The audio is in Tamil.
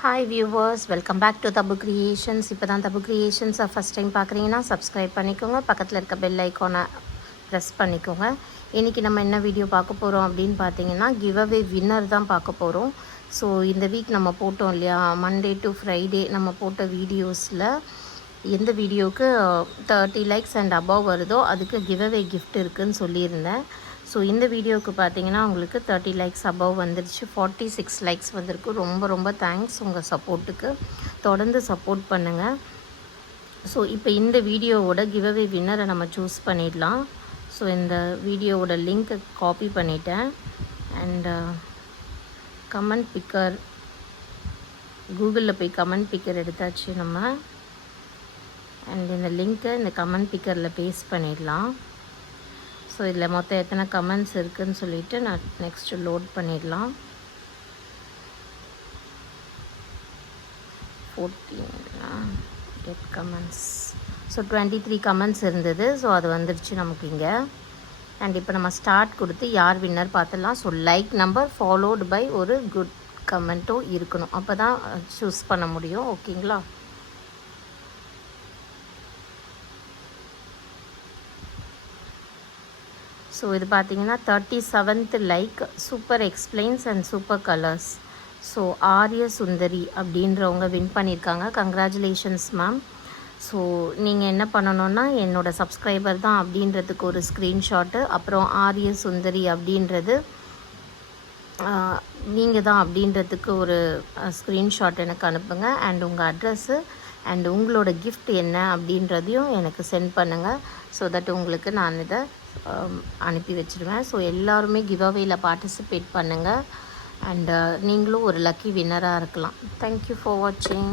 Hi viewers, welcome back to Thabu creations. இப்போ தான் தபு கிரியேஷன்ஸை ஃபஸ்ட் டைம் பார்க்குறீங்கன்னா சப்ஸ்கிரைப் பண்ணிக்கோங்க, பக்கத்தில் இருக்க பெல் ஐக்கானை ப்ரெஸ் பண்ணிக்கோங்க. இன்றைக்கி நம்ம என்ன வீடியோ பார்க்க போகிறோம் அப்படின்னு பார்த்தீங்கன்னா, கிவ் அவே வின்னர் தான் பார்க்க போகிறோம். ஸோ இந்த வீக் நம்ம போட்டோம் இல்லையா, மண்டே டு ஃப்ரைடே நம்ம போட்ட வீடியோஸில் எந்த வீடியோவுக்கு 30 லைக்ஸ் அண்ட் அபவ் வருதோ அதுக்கு கிவ் அவே கிஃப்ட் இருக்குதுன்னு சொல்லியிருந்தேன். ஸோ இந்த வீடியோவுக்கு பார்த்தீங்கன்னா உங்களுக்கு 30 லைக்ஸ் அபவ் வந்துருச்சு, 46 லைக்ஸ் வந்திருக்கு. ரொம்ப ரொம்ப தேங்க்ஸ் உங்கள் சப்போர்ட்டுக்கு. தொடர்ந்து சப்போர்ட் பண்ணுங்கள். ஸோ இப்போ இந்த வீடியோவோட கிவ் அவே வின்னரை நம்ம சூஸ் பண்ணிடலாம். ஸோ இந்த வீடியோவோட லிங்க்கை காப்பி பண்ணிட்டேன். அண்டு கமெண்ட் பிக்கர், கூகுளில் போய் கமெண்ட் பிக்கர் எடுத்தாச்சு நம்ம. அண்ட் இந்த லிங்க்கை இந்த கமெண்ட் பிக்கரில் பேஸ்ட் பண்ணிடலாம். ஸோ இதில் மொத்தம் எத்தனை கமெண்ட்ஸ் இருக்குதுன்னு சொல்லிவிட்டு நான் நெக்ஸ்ட்டு லோட் பண்ணிடலாம். 14 கமெண்ட்ஸ். ஸோ 23 கமெண்ட்ஸ் இருந்தது. ஸோ அது வந்துருச்சு நமக்கு இங்கே. அண்ட் இப்போ நம்ம ஸ்டார்ட் கொடுத்து யார் வின்னர் பார்த்துடலாம். So like number followed by ஒரு குட் கமெண்ட்டும் இருக்கணும், அப்போ தான் சூஸ் பண்ண முடியும். ஓகேங்களா? ஸோ இது பார்த்தீங்கன்னா 37th like, super explains and super colours. So ஆரிய சுந்தரி அப்படின்றவங்க வின் பண்ணியிருக்காங்க. Congratulations ma'am. ஸோ நீங்கள் என்ன பண்ணணுன்னா, என்னோடய சப்ஸ்கிரைபர் தான் அப்படின்றதுக்கு ஒரு ஸ்க்ரீன்ஷாட்டு, அப்புறம் ஆரிய சுந்தரி அப்படின்றது நீங்கள் தான் அப்படின்றதுக்கு ஒரு ஸ்க்ரீன்ஷாட் எனக்கு அனுப்புங்க. அண்ட் உங்கள் அட்ரஸ்ஸு அண்ட் உங்களோட கிஃப்ட் என்ன அப்படின்றதையும் எனக்கு சென்ட் பண்ணுங்கள். ஸோ தட் உங்களுக்கு நான் இதை அனுப்பி வச்சுருவேன். ஸோ எல்லோருமே கிவ் அவேயில் பார்ட்டிசிபேட் பண்ணுங்கள். அண்டு நீங்களும் ஒரு லக்கி வின்னராக இருக்கலாம். தேங்க்யூ ஃபார் வாட்சிங்.